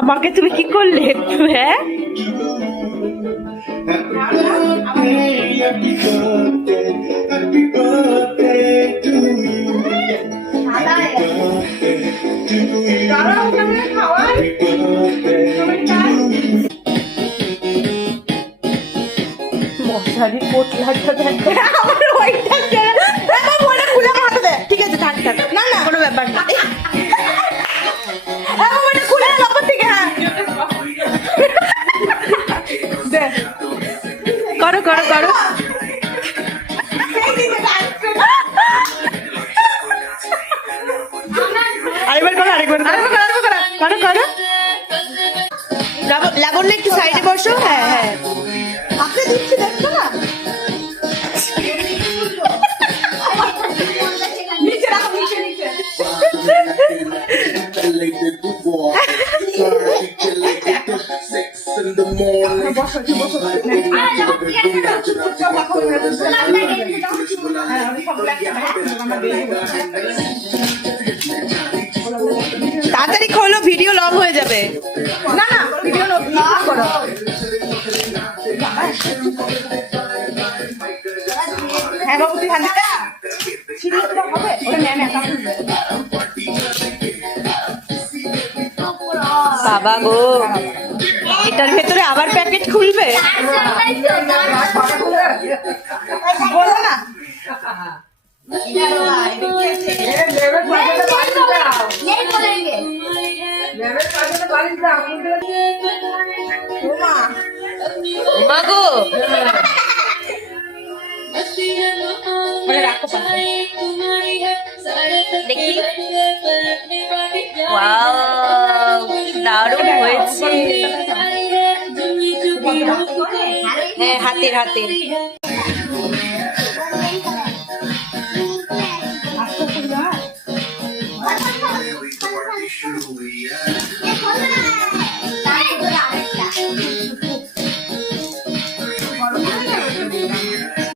আমাকে তুমি কি করলে? হ্যাঁ মশারি কোটলাটা দেখে আমার ওইটা বলে খুলে মারবে। ঠিক আছে থাক থাক, না না কোনো ব্যাপার না। খুলে লম্বা থেকে হ্যাঁ করো করো করো। আরেকবার করো আরেকবার করো করো। লাবণ্য একটু সাইডে বসো। হ্যাঁ হ্যাঁ আপনি দিচ্ছি দেখছো না? নিচে রাখো নিচে নিচে। তাড়াতাড়ি খোলো, ভিডিও লং হয়ে যাবে। না না ভিডিও লং করো। হ্যাঁ বাবু তুই হাত দিতে হবে। ওটা ম্যাম একা বাবা গো, এটার ভেতরে আবার প্যাকেট খুলবে বলো না। মাগো দেখি দারুণ হয়েছে। হ্যাঁ হাতের হাতের